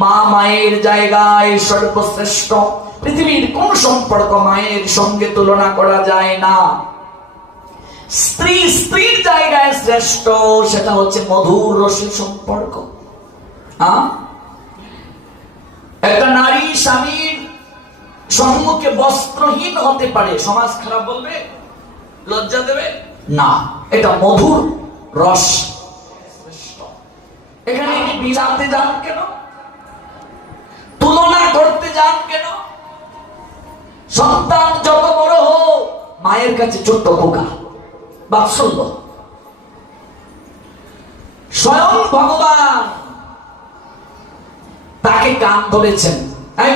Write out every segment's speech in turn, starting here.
মা মায়ের জায়গায় সর্বশ্রেষ্ঠ। পৃথিবীর কোন সম্পর্ক মায়ের সঙ্গে তুলনা করা যায় না। স্ত্রী স্ত্রীর জায়গায় শ্রেষ্ঠ, সেটা হচ্ছে মধুর রসের সম্পর্ক। একটা নারী স্বামীর সম্মুখে বস্ত্রহীন হতে পারে, সমাজ খারাপ বলবে? লজ্জা দেবে? না, এটা মধুর রস। এখানে কি বিলাতে যান কেন? সন্তান যত বড় হোক, মায়ের কাছে ছোট্ট পোকা বাৎসল্য স্বয়ং ভগবান তাকে কান ধরেছেন। এই।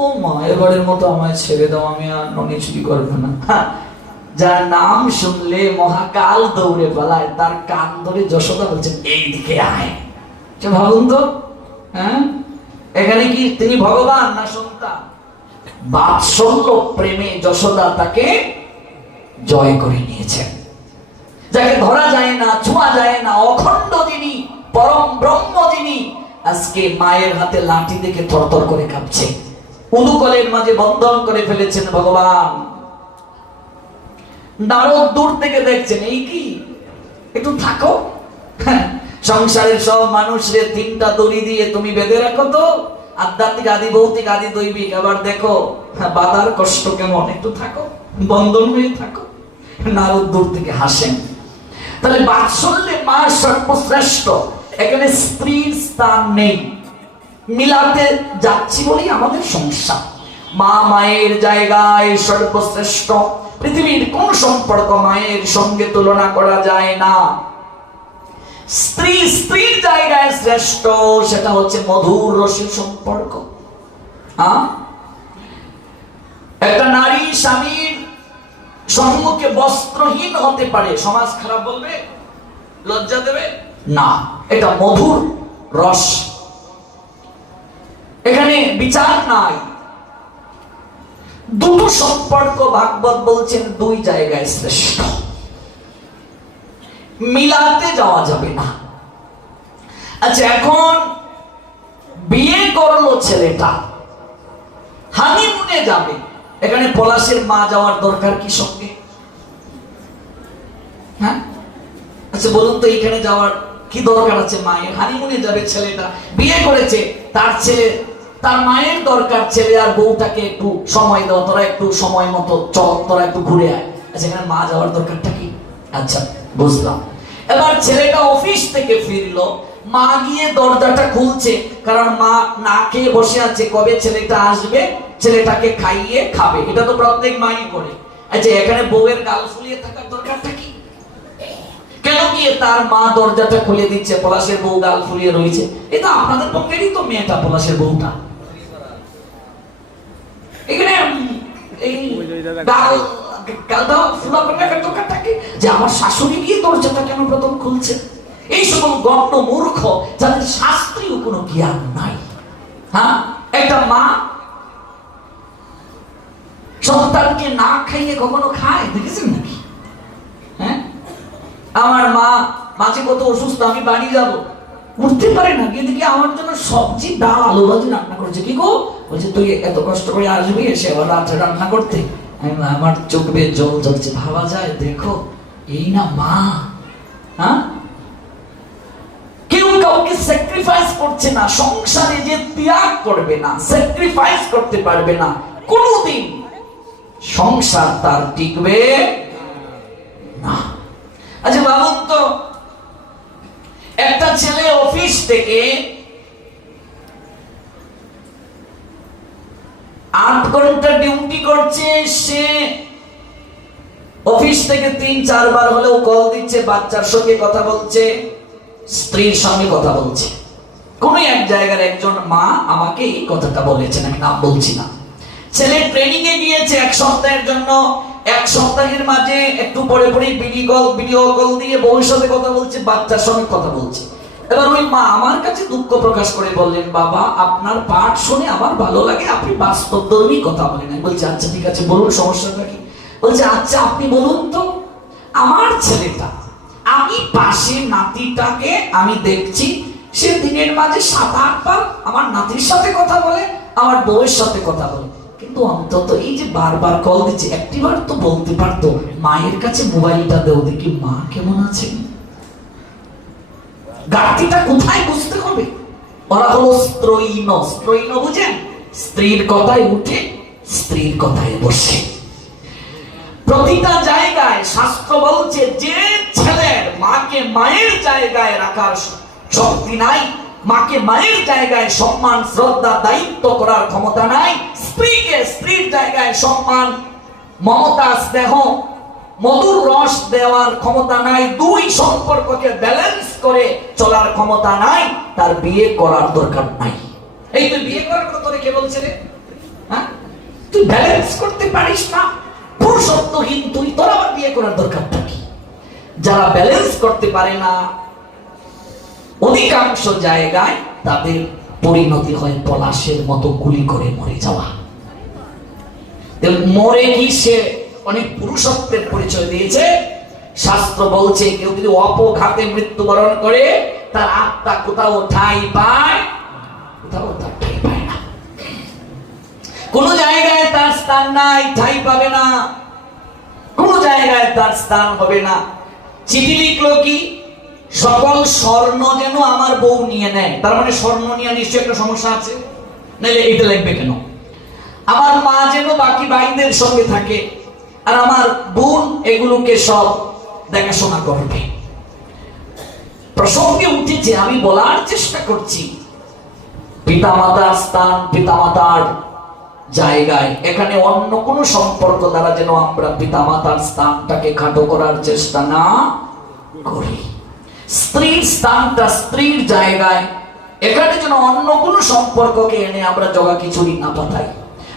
ও মা এবারের মতো আমায় ছেড়ে দাও, আমি আর ননি চুরি করব না। যার নাম শুনলে মহাকাল দৌড়ে পালায়, তার কান ধরে যশোদা বলছেন এইদিকে আয়। ভাবুন তো হ্যাঁ? এখানে কি তিনি ভগবান না সন্তান? বাৎসল্য প্রেমে যশোদা তাকে জয় করে নিয়েছেন। যাকে ধরা যায় না ছোঁয়া যায় না অখণ্ড যিনি পরম ব্রহ্ম যিনি আজকে মায়ের হাতে লাঠি দেখে থরথর করে কাঁপছে। উদুকলের মাঝে বন্ধন করে ফেলেছেন ভগবান। নারদ দূর থেকে দেখছেন এই কি? একটু থাকো। হ্যাঁ, সংসারের সব মানুষের তিনটা দড়ি দিয়ে তুমি বেঁধে রাখো তো। আধ্যাত্মিক আদি ভৌতিক আদি দৈবিক। আবার দেখো হ্যাঁ, বাধার কষ্ট কেমন? একটু থাকো বন্ধন হয়ে থাকো। নারদ দূর থেকে হাসেন। তাহলে বাৎসল্যে মা সর্বশ্রেষ্ঠ। এখানে স্ত্রীর স্থান নেই। মিলাতে যাচ্ছি বলেই আমাদের সমস্যা মা মায়ের জায়গায় সর্বশ্রেষ্ঠ। পৃথিবীর কোন সম্পর্ক মায়ের সঙ্গে তুলনা করা যায় না। স্ত্রী, স্ত্রীর জায়গায় শ্রেষ্ঠ সেটা হচ্ছে মধুর রসের সম্পর্ক? একটা নারী স্বামীর সম্মুখে বস্ত্রহীন হতে পারে, সমাজ খারাপ বলবে, লজ্জা দেবে? না, এটা মধুর রস। এখানে বিচার নাই। দুটো সম্পর্ক ভাগবত বলছেন দুই জায়গায় শ্রেষ্ঠ। মিলাতে যাওয়া যাবে না। আচ্ছা এখন বিয়ে করল ছেলেটা। হানিমুনে যাবে। এখানে পলাশের মা যাওয়ার দরকার কি সঙ্গে? হ্যাঁ? আচ্ছা বলুন তো এখানে যাওয়ার কি দরকার আছে মায়ের? হানিমুনে যাবে ছেলেটা। বিয়ে করেছে, তার ছেলে, তার মায়ের দরকার ছেলে আর বউটাকে একটু সময় দাও, তোরা একটু সময় মতো চল, তোরা একটু ঘুরে আয়। আচ্ছা এখানে মা যাওয়ার দরকারটা কি? আচ্ছা বুঝলাম। এবার ছেলেটা অফিস থেকে ফিরলো। মা গিয়ে দরজাটা খুলছে কারণ মা না খেয়ে বসে আছে কবে ছেলেটা আসবে ছেলেটাকে খাইয়ে খাবে। এটা তো প্রত্যেক মাই করে। আচ্ছা এখানে বউয়ের গাল ফুলিয়ে থাকার দরকারটা কি? কেন গিয়ে তার মা দরজাটা খুলে দিচ্ছে পলাশের বউ গাল ফুলিয়ে রয়েছে? এটা আপনাদের পক্ষেরই তো মেয়েটা পলাশের বউটা। এখানে এই গাল গালটা ফুলা করে রাখার দরকারটা কি? যে আমার শাশুড়ি গিয়ে দরজাটা কেন প্রথম খুলছে? এই সকল গণ্য মূর্খ, যাদের শাস্ত্রীয় কোনো জ্ঞান নাই। হ্যাঁ? একটা মা সন্তানকে না খাইয়ে কখনো খায়, দেখেছেন নাকি? হ্যাঁ? আমার মা মাঝে কত অসুস্থ, আমি বাড়ি যাব। উঠতে পারে না, গিয়ে দেখি আমার জন্য সবজি, ডাল, আলু ভাজি রান্না করেছে। কি গো? বলছে, তুই এত কষ্ট করে আসবি এসে আবার রান্না করতে? আমার চোখ বেয়ে জল জ্বলছে ভাবা যায়, দেখো। এই না মা হ্যাঁ কেউ কাউকে স্যাক্রিফাইস করছে না, সংসারে যে ত্যাগ করবে না স্যাক্রিফাইস করতে পারবে না, কোনোদিন সংসার তার টিকবে না। আচ্ছা ভাবুন তো, একটা ছেলে অফিস থেকে আট ঘণ্টা ডিউটি করছে, সে অফিস থেকে তিন, চারবার হলেও কল দিচ্ছে, বাচ্চার সঙ্গে কথা বলছে, স্ত্রীর সঙ্গে কথা বলছে। কোন এক জায়গার একজন মা আমাকে এই কথাটা বলেছেন, আমি নাম বলছি না। ছেলে ট্রেনিং এ গিয়েছে এক সপ্তাহের জন্য। এক সপ্তাহের মাঝে একটু পরে পরে ভিডিও কল ভিডিও কল দিয়ে ভবিষ্যতে কথা বলছে, বাচ্চার সঙ্গে কথা বলছে। এবার ওই মা আমার কাছে দুঃখ প্রকাশ করে বললেন, বাবা, আপনার পাঠ শুনে আমার ভালো লাগে, আপনি বাস্তব বাস্তবধর্মী কথা বলেন। বলছি আচ্ছা ঠিক আছে, বলুন, সমস্যাটা কি? বলছে আচ্ছা আপনি বলুন তো, আমার ছেলেটা, আমি পাশে নাতিটাকে আমি দেখছি, সে দিনের মাঝে সাত, আট বার আমার নাতির সাথে কথা বলে, আমার বউয়ের সাথে কথা বলে। কিন্তু অন্তত এই যে বারবার কল দিচ্ছে, একটিবার তো বলতে পারতো, মায়ের কাছে মোবাইলটা দেও দেখি, মা কেমন আছে? ঘাটতিটা কোথায় বুঝতে হবে? ওরা হলো স্ত্রৈন স্ত্রৈন বুঝেন? স্ত্রীর কথায় উঠে, স্ত্রীর কথায় বসে। মায়ের জায়গায় রাখার শক্তি নাই। মাকে মায়ের জায়গায় সম্মান, শ্রদ্ধা, দায়িত্ব করার ক্ষমতা নাই। স্ত্রীকে স্ত্রীর জায়গায় সম্মান, মমতা, স্নেহ, মধুর রস দেওয়ার ক্ষমতা নাই। দুই সম্পর্ককে ব্যালেন্স করে চলার ক্ষমতা নাই। তার বিয়ে করার দরকার নাই। এই তুই বিয়ে করার কথা কে বলছে রে? হ্যাঁ? তুই ব্যালেন্স করতে পারিস না। যারা ব্যালেন্স করতে পারে না, অধিকাংশ জায়গায় তাদের পরিণতি হয় পলাশের মতো গুলি করে মরে যাওয়া। মরে কি সে অনেক পুরুষত্বের পরিচয় দিয়েছে? শাস্ত্র বলছে, কেউ যদি অপঘাতে মৃত্যুবরণ করে, তার আত্মা কোথাও ঠাই পায় কোথাও তার ঠাই পায় না। কোন জায়গায় তার স্থান নাই, ঠাই পাবে না। কোন জায়গায় তার স্থান হবে না। চিঠি লিখলো কি? সকল স্বর্ণ যেন আমার বউ নিয়ে নেয়। তার মানে স্বর্ণ নিয়ে নিশ্চয়ই একটা সমস্যা আছে? নাহলে এটা লিখবে কেন? আমার মা যেন বাকি ভাইদের সঙ্গে থাকে। আর আমার বোন এগুলোকে সব দেখাশোনা করবে। প্রসঙ্গে উঠেছে, আমি বলার চেষ্টা করছি। পিতামাতার স্থান, পিতামাতার জায়গায়। এখানে অন্য কোন সম্পর্ক দ্বারা যেন আমরা পিতামাতার স্থানটাকে খাটো করার চেষ্টা না করি। স্ত্রীর স্থানটা স্ত্রীর জায়গায়। এখানে যেন অন্য কোন সম্পর্ককে এনে আমরা জগা খিচুড়ি না পাঠাই।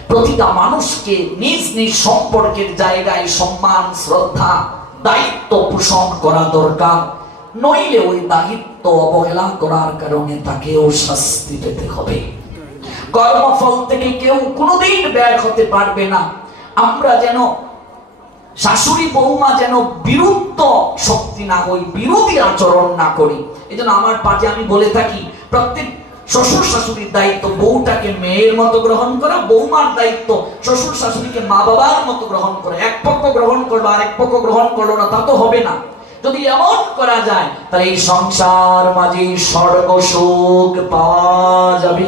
প্রতিটা মানুষকে নিজ নিজ সম্পর্কের জায়গায় সম্মান, শ্রদ্ধা, দায়িত্ব পোষণ করা দরকার। নইলে ওই দায়িত্ব অবহেলা করার কারণে তাকেও শাস্তি পেতে হবে। কর্মফল থেকে কেউ কোনোদিন ব্যয় হতে পারবে না। আমরা যেন শাশুড়ি বৌমা যেন বিরুদ্ধ শক্তি না হই, বিরোধী আচরণ না করি। এই আমার পাঠে আমি বলে থাকি, প্রত্যেক শ্বশুর শাশুড়ির দায়িত্ব বউটাকে মেয়ের মতো গ্রহণ করা, বৌমার দায়িত্ব শ্বশুর শাশুড়িকে মা বাবার মতো গ্রহণ করা। এক পক্ষ গ্রহণ করল আর এক পক্ষ গ্রহণ করল না, তা তো হবে না। যদি এমন করা যায়, তাহলে এই সংসার মাঝে স্বর্গ সুখ পাওয়া যাবে।